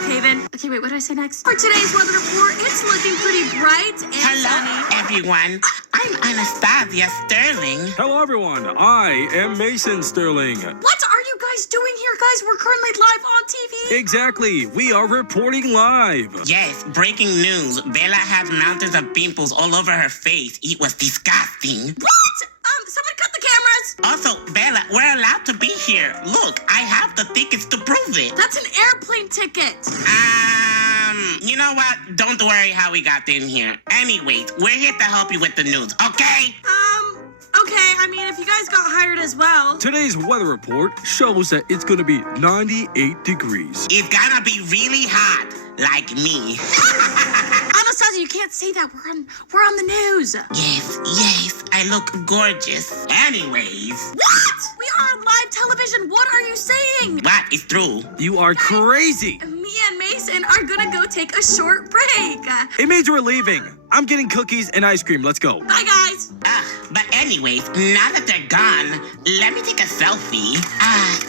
Brookhaven. Okay, wait, what did I say next? For today's weather report, it's looking pretty bright and sunny. Hello, everyone. I'm Anastasia Sterling. Hello, everyone. I am Mason Sterling. What are you guys doing here, guys? We're currently live on TV. Exactly. We are reporting live. Yes, breaking news. Bella has mountains of pimples all over her face. It was disgusting. What? Someone cut the cameras. Also, Bella, we're allowed to be here. Look, I have the tickets to prove it. That's an airplane ticket. You know what? Don't worry how we got in here. Anyways, we're here to help you with the news, okay? Okay, I mean, if you guys got hired as well. Today's weather report shows that it's going to be 98 degrees. It's gonna be really hot, like me. Anastasia, you can't say that. We're on the news. Yes, I look gorgeous. Anyways. What? We are on live television. What are you saying? What? It's true. You are crazy. Me and Mason are gonna go take a short break. It means we're leaving. I'm getting cookies and ice cream. Let's go. Bye, guys. But anyways, now that they're gone, let me take a selfie.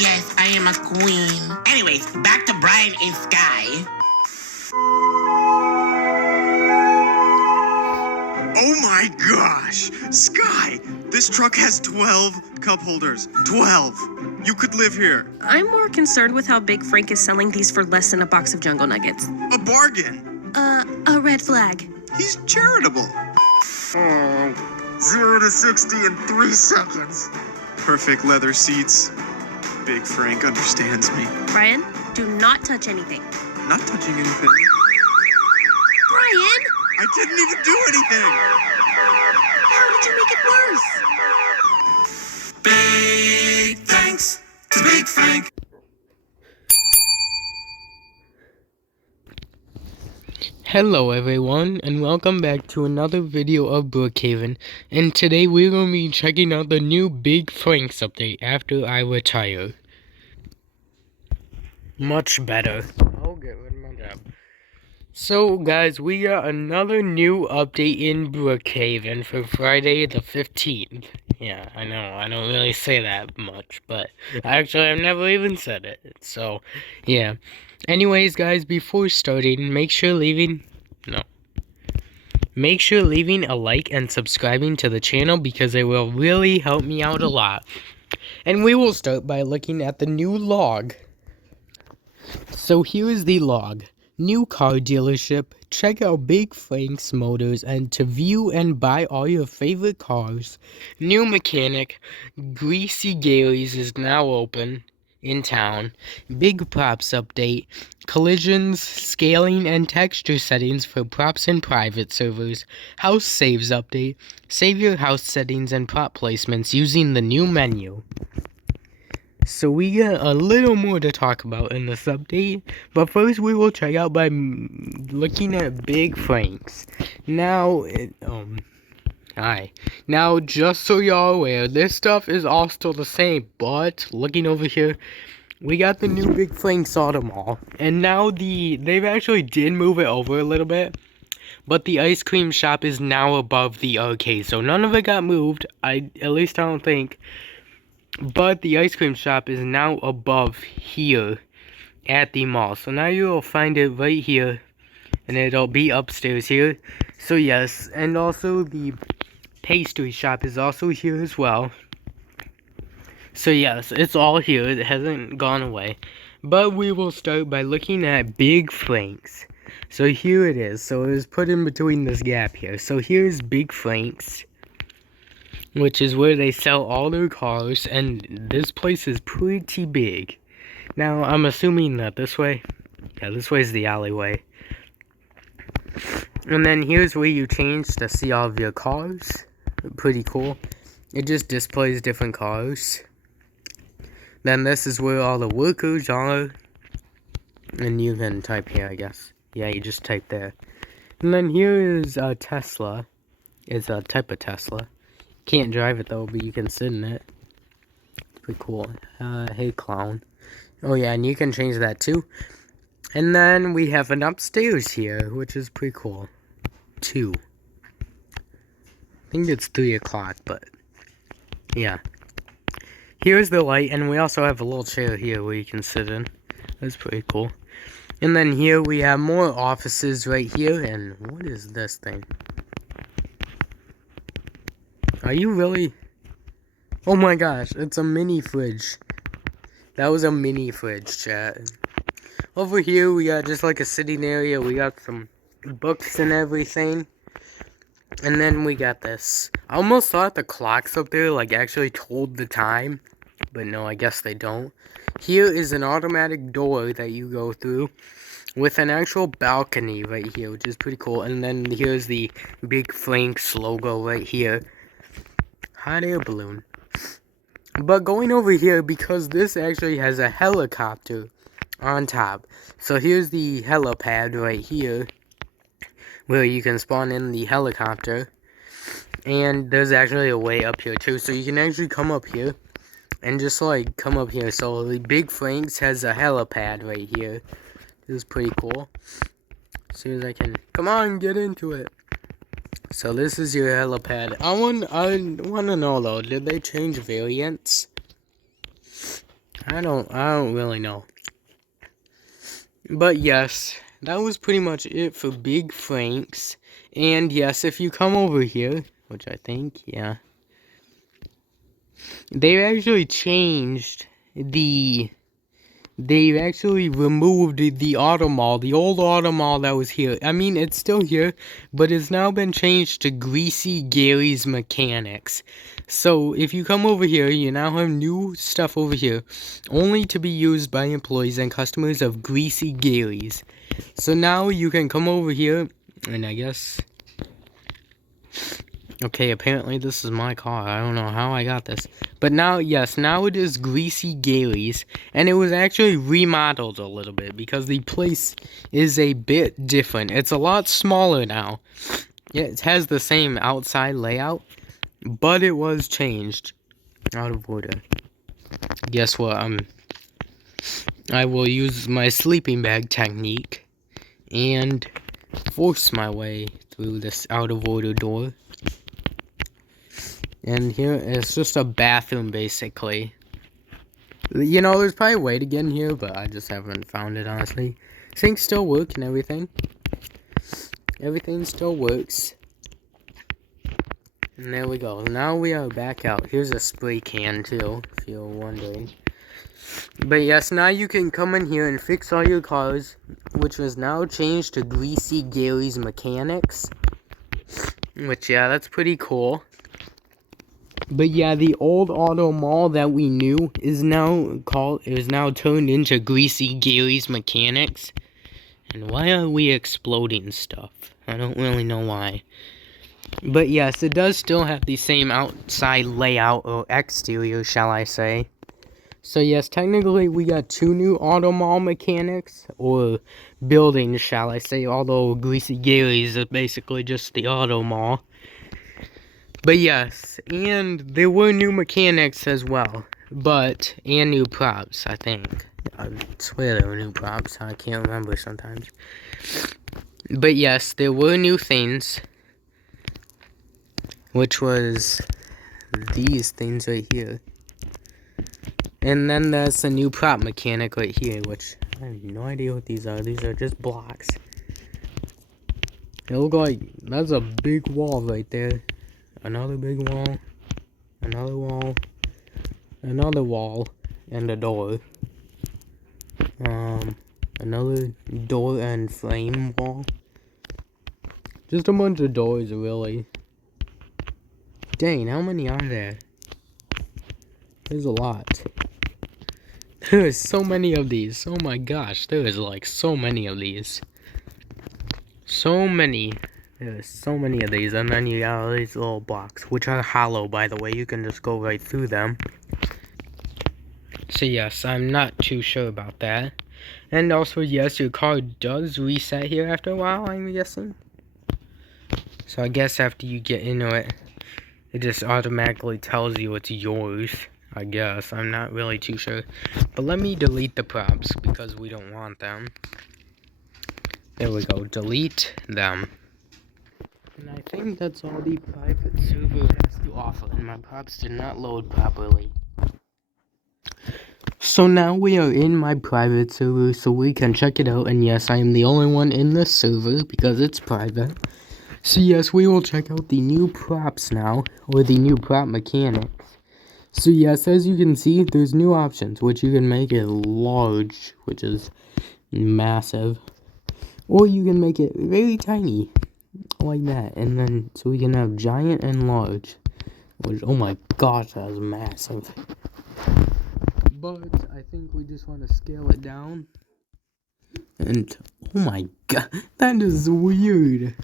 Yes, I am a queen. Anyways, back to Brian and Sky. Oh my gosh! Sky! This truck has 12 cup holders. 12! You could live here. I'm more concerned with how Big Frank is selling these for less than a box of Jungle Nuggets. A bargain. A red flag. He's charitable. Oh, 0 to 60 in 3 seconds. Perfect leather seats. Big Frank understands me. Brian, do not touch anything. Not touching anything. Brian! I didn't even do anything! How did you make it worse? Big thanks to Big Frank. Hello everyone, and welcome back to another video of Brookhaven, and today we're going to be checking out the new Big Franks update after I retire. Much better. I'll get rid of my job. So guys, we got another new update in Brookhaven for Friday the 15th. Yeah, I know, I don't really say that much, but actually I've never even said it, so yeah. Anyways guys, before starting, make sure leaving a like and subscribing to the channel because it will really help me out a lot. And we will start by looking at the new log. So here is the log. New car dealership. Check out Big Frank's Motors and to view and buy all your favorite cars. New mechanic. Greasy Garry's is now open in town. Big props update. Collisions, scaling, and texture settings for props and private servers. House saves update. Save your house settings and prop placements using the new menu. So we got a little more to talk about in this update, but first we will check out by looking at Big Franks. Now, Now, just so y'all aware, this stuff is all still the same, but looking over here, we got the new Big Frank's Auto Mall, and now they've actually did move it over a little bit, but the ice cream shop is now above the arcade, so none of it got moved, at least I don't think. But the ice cream shop is now above here at the mall. So now you'll find it right here. And it'll be upstairs here. So yes. And also the pastry shop is also here as well. So yes, it's all here. It hasn't gone away. But we will start by looking at Big Frank's. So here it is. So it was put in between this gap here. So here's Big Frank's, which is where they sell all their cars, and this place is pretty big. Now, I'm assuming that this way, yeah, this way is the alleyway. And then here's where you change to see all of your cars. Pretty cool. It just displays different cars. Then this is where all the workers are. And you can type here, I guess. Yeah, you just type there. And then here is a Tesla. It's a type of Tesla. Can't drive it though, but you can sit in it. Pretty cool. Hey clown. Oh yeah, and you can change that too. And then we have an upstairs here, which is pretty cool. 2. I think it's 3 o'clock, but yeah. Here's the light, and we also have a little chair here where you can sit in. That's pretty cool. And then here we have more offices right here. And what is this thing? Are you really? Oh my gosh, it's a mini fridge. That was a mini fridge, chat. Over here we got just like a sitting area. We got some books and everything. And then we got this. I almost thought the clocks up there like actually told the time. But no, I guess they don't. Here is an automatic door that you go through with an actual balcony right here, which is pretty cool. And then here's the Big Frank's logo right here. Hot air balloon. But going over here, because this actually has a helicopter on top. So here's the helipad right here, where you can spawn in the helicopter. And there's actually a way up here too, so you can actually come up here. And just like come up here. So the Big Frank's has a helipad right here. This is pretty cool. As soon as I can, come on, get into it. So this is your helipad. I want to know though, did they change variants? I don't really know. But yes, that was pretty much it for Big Frank's. And yes, if you come over here, which I think, yeah, they actually changed They've actually removed the auto mall, the old auto mall that was here. I mean, it's still here, but it's now been changed to Greasy Garry's Mechanics. So, if you come over here, you now have new stuff over here, only to be used by employees and customers of Greasy Garry's. So now you can come over here, and I guess... Okay, apparently this is my car. I don't know how I got this. But now, yes, now it is Greasy Garry's. And it was actually remodeled a little bit because the place is a bit different. It's a lot smaller now. Yeah, it has the same outside layout, but it was changed. Out of order. Guess what? I will use my sleeping bag technique and force my way through this out of order door. And here, it's just a bathroom, basically. You know, there's probably a way to get in here, but I just haven't found it, honestly. Sinks still work and everything. Everything still works. And there we go. Now we are back out. Here's a spray can, too, if you're wondering. But yes, now you can come in here and fix all your cars, which was now changed to Greasy Garry's Mechanics. Which, yeah, that's pretty cool. But yeah, the old auto mall that we knew is now turned into Greasy Garry's Mechanics. And why are we exploding stuff? I don't really know why. But yes, it does still have the same outside layout, or exterior, shall I say. So yes, technically we got 2 new auto mall mechanics, or buildings, shall I say, although Greasy Garry's is basically just the auto mall. But yes, and there were new mechanics as well, and new props, I think. I swear there were new props, I can't remember sometimes. But yes, there were new things, which was these things right here. And then there's a new prop mechanic right here, which I have no idea what these are. These are just blocks. They look like, that's a big wall right there. Another big wall, another wall, another wall, and a door. Another door and frame wall. Just a bunch of doors, really. Dang, how many are there? There's a lot. There is so many of these. Oh my gosh, there is like so many of these. So many. There's so many of these, and then you got all these little blocks, which are hollow, by the way. You can just go right through them. So yes, I'm not too sure about that. And also, yes, your car does reset here after a while, I'm guessing. So I guess after you get into it, it just automatically tells you it's yours, I guess. I'm not really too sure. But let me delete the props, because we don't want them. There we go, delete them. And I think that's all the private server has to offer, and my props did not load properly. So now we are in my private server so we can check it out, and yes, I am the only one in this server because it's private. So yes, we will check out the new props now, or the new prop mechanics. So yes, as you can see, there's new options, which you can make it large, which is massive. Or you can make it very tiny, like that, and then, so we can have giant and large. Which, oh my gosh, that is massive. But I think we just want to scale it down. And, oh my god, that is weird.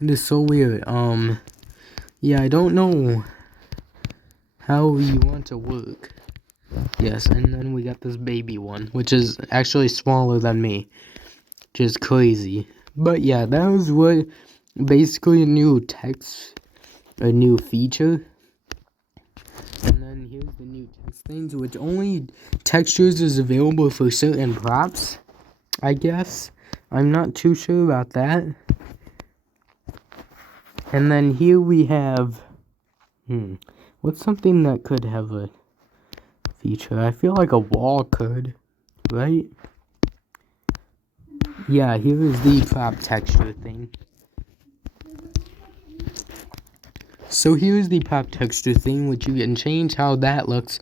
That is so weird. Yeah, I don't know how you want to work. Yes, and then we got this baby one, which is actually smaller than me. Which is crazy. But yeah, that was what, basically a new text, a new feature. And then here's the new text things, which only textures is available for certain props, I guess. I'm not too sure about that. And then here we have, what's something that could have a feature? I feel like a wall could, right? Yeah, here is the prop texture thing. So here's the prop texture thing, which you can change how that looks,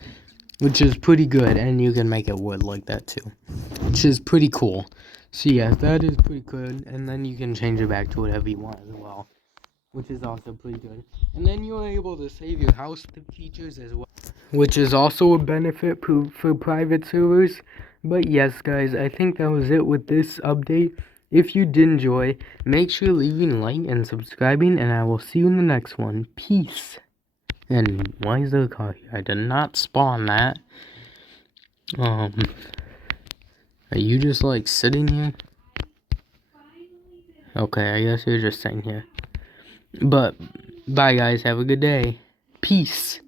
which is pretty good, and you can make it wood like that too, which is pretty cool. So yeah, that is pretty good, and then you can change it back to whatever you want as well, which is also pretty good. And then you're able to save your house features as well, which is also a benefit for private servers. But yes, guys, I think that was it with this update. If you did enjoy, make sure leaving a like and subscribing, and I will see you in the next one. Peace. And why is there a car here? I did not spawn that. Are you just like sitting here? Okay, I guess you're just sitting here. But bye guys, have a good day. Peace.